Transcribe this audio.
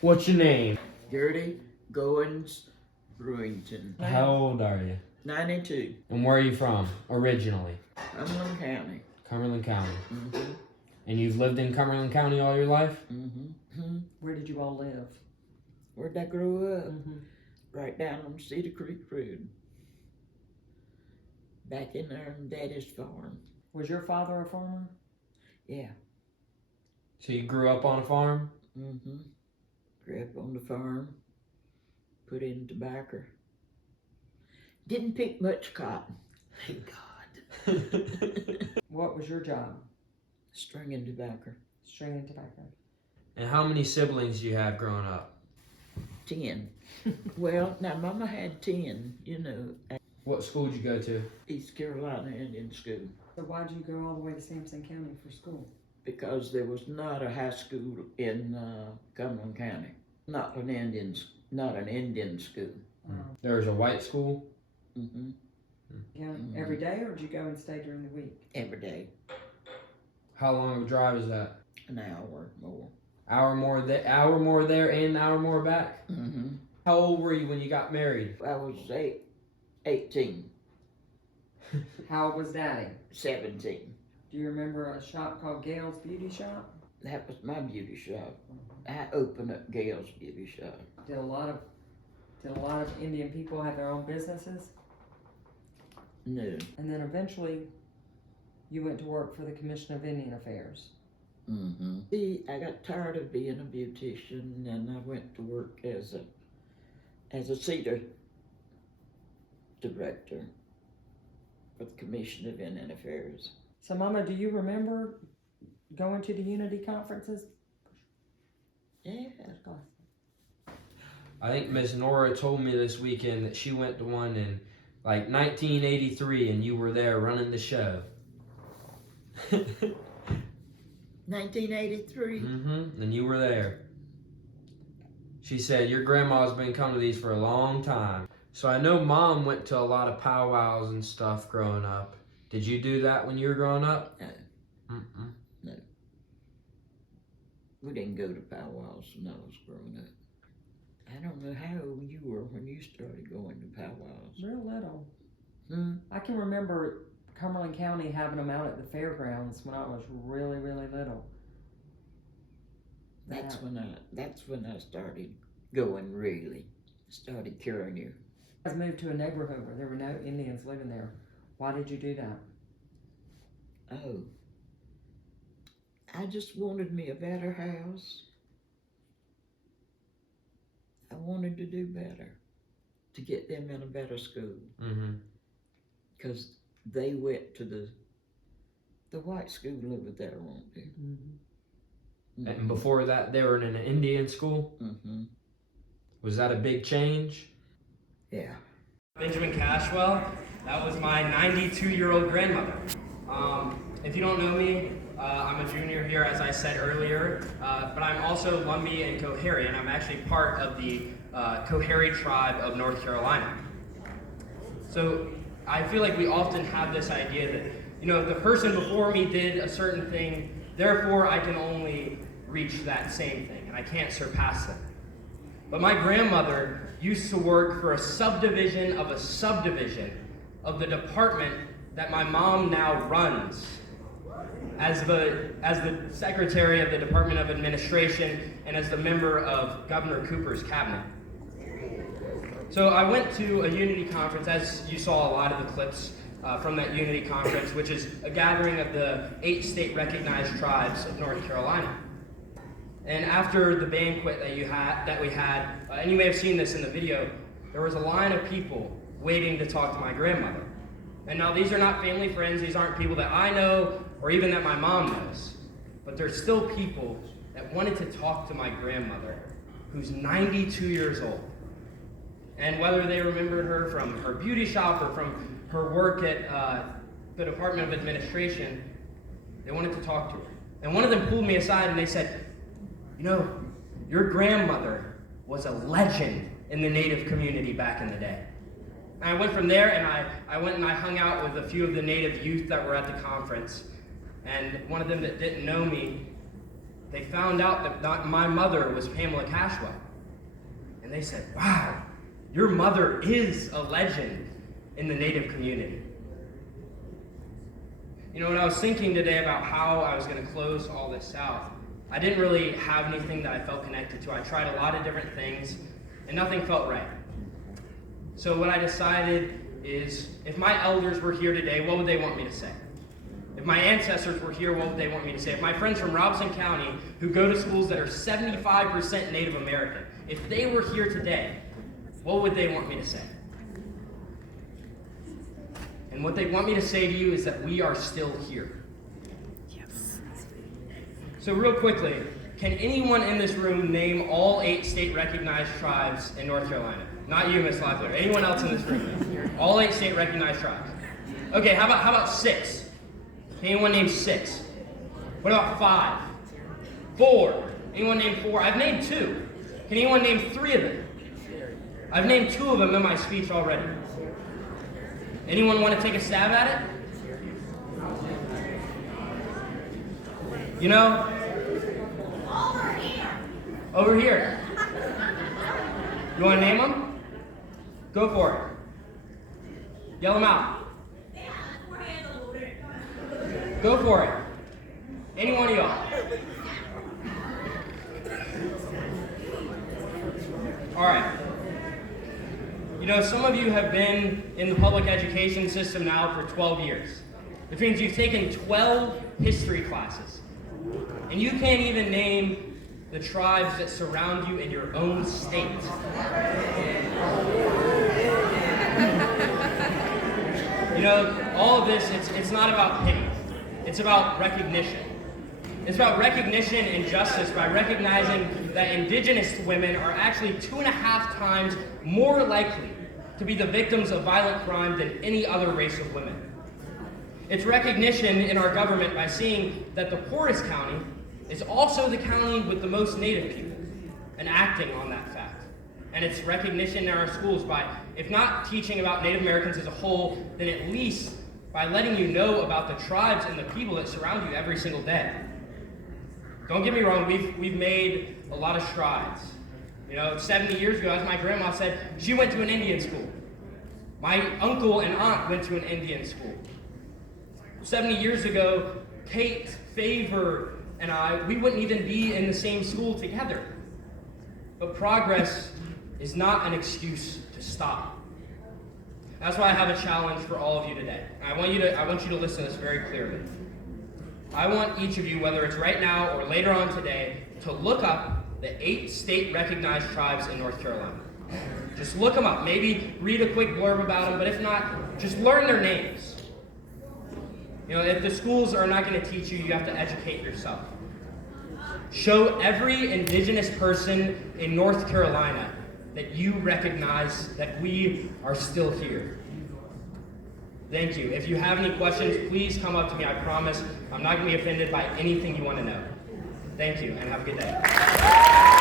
What's your name? Gertie Goins Brewington. How old are you? 92. And where are you from, originally? Cumberland County. Cumberland County. Mm-hmm. And you've lived in Cumberland County all your life? Mm-hmm. Where did you all live? Where'd I grow up? Mm-hmm. Right down on Cedar Creek Road. Back in there on Daddy's farm. Was your father a farmer? Yeah. So you grew up on a farm? Mm-hmm. Grew up on the farm. Put in tobacco. Didn't pick much cotton. Thank God. What was your job? Stringing tobacco. Stringing tobacco. And how many siblings do you have growing up? 10. Well, now Mama had 10, you know. What school did you go to? East Carolina Indian School. So why did you go all the way to Sampson County for school? Because there was not a high school in Cumberland County. Not an Indian school. There was a white school? Mm-hmm. Every day, or did you go and stay during the week? Every day. How long of a drive is that? An hour more. Hour more there and an hour more back? Mm-hmm. How old were you when you got married? I was 18. How old was Daddy? 17. Do you remember a shop called Gail's Beauty Shop? That was my beauty shop. I opened up Gail's Beauty Shop. Did a lot of Indian people have their own businesses? No. And then eventually, you went to work for the Commission of Indian Affairs. Mm-hmm. See, I got tired of being a beautician, and I went to work as a theater director for the Commission of Indian Affairs. So, Mama, do you remember going to the Unity conferences? Yeah. I think Miss Nora told me this weekend that she went to one in like 1983 and you were there running the show. 1983? Mm-hmm. And you were there. She said, your grandma's been coming to these for a long time. So I know Mom went to a lot of powwows and stuff growing up. Did you do that when you were growing up? No. Mm-mm. No. We didn't go to powwows when I was growing up. I don't know how old you were when you started going to powwows. Real little. Hmm? I can remember Cumberland County having them out at the fairgrounds when I was really, really little. That's when I started going really. Started carrying you. I moved to a neighborhood where there were no Indians living there. Why did you do that? Oh. I just wanted me a better house. I wanted to do better. To get them in a better school. Mm-hmm. Because they went to the white school over there, won't they? Mm-hmm. And before that, they were in an Indian school? Mm-hmm. Was that a big change? Yeah. Benjamin Cashwell, that was my 92-year-old grandmother. If you don't know me, I'm a junior here, as I said earlier, but I'm also Lumbee and Coharie, and I'm actually part of the Coharie tribe of North Carolina. So I feel like we often have this idea that, you know, the person before me did a certain thing, therefore I can only reach that same thing, and I can't surpass them. But my grandmother used to work for a subdivision of the department that my mom now runs as the secretary of the Department of Administration and as the member of Governor Cooper's cabinet. So I went to a Unity conference, as you saw a lot of the clips from that Unity conference, which is a gathering of the 8 state recognized tribes of North Carolina. And after the banquet that we had, and you may have seen this in the video, there was a line of people waiting to talk to my grandmother. And now these are not family friends, these aren't people that I know or even that my mom knows, but there's still people that wanted to talk to my grandmother, who's 92 years old. And whether they remembered her from her beauty shop or from her work at the Department of Administration, they wanted to talk to her. And one of them pulled me aside and they said, you know, your grandmother was a legend in the Native community back in the day. And I went from there and I went and I hung out with a few of the Native youth that were at the conference. And one of them that didn't know me they found out that my mother was Pamela Cashwell. And they said, wow, your mother is a legend in the Native community. You know, when I was thinking today about how I was going to close all this out, I didn't really have anything that I felt connected to. I tried a lot of different things, and nothing felt right. So what I decided is, if my elders were here today, what would they want me to say? If my ancestors were here, what would they want me to say? If my friends from Robeson County, who go to schools that are 75% Native American, if they were here today, what would they want me to say? And what they want me to say to you is that we are still here. Yes. So real quickly, can anyone in this room name all 8 state-recognized tribes in North Carolina? Not you, Miss Loeffler. Anyone else in this room? All 8 state-recognized tribes. Okay, how about 6? Can anyone name 6? What about 5? 4? Anyone name 4? I've named 2. Can anyone name 3 of them? I've named 2 of them in my speech already. Anyone want to take a stab at it? You know? Over here. You want to name them? Go for it. Yell them out. Go for it. Any one of y'all. All right. You know, some of you have been in the public education system now for 12 years, which means you've taken 12 history classes, and you can't even name the tribes that surround you in your own state. You know, all of this, it's not about pity. It's about recognition. It's about recognition and justice by recognizing that Indigenous women are actually 2.5 times more likely to be the victims of violent crime than any other race of women. It's recognition in our government by seeing that the poorest county is also the county with the most Native people, and acting on that fact. And it's recognition in our schools by, if not teaching about Native Americans as a whole, then at least by letting you know about the tribes and the people that surround you every single day. Don't get me wrong, we've made a lot of strides. You know, 70 years ago, as my grandma said, she went to an Indian school. My uncle and aunt went to an Indian school. 70 years ago, Kate, Favor, and I, we wouldn't even be in the same school together. But progress is not an excuse to stop. That's why I have a challenge for all of you today. I want you to listen to this very clearly. I want each of you, whether it's right now or later on today, to look up the 8 state-recognized tribes in North Carolina. Just look them up. Maybe read a quick blurb about them, but if not, just learn their names. You know, if the schools are not going to teach you, you have to educate yourself. Show every Indigenous person in North Carolina that you recognize that we are still here. Thank you. If you have any questions, please come up to me. I promise I'm not going to be offended by anything you want to know. Thank you, and have a good day.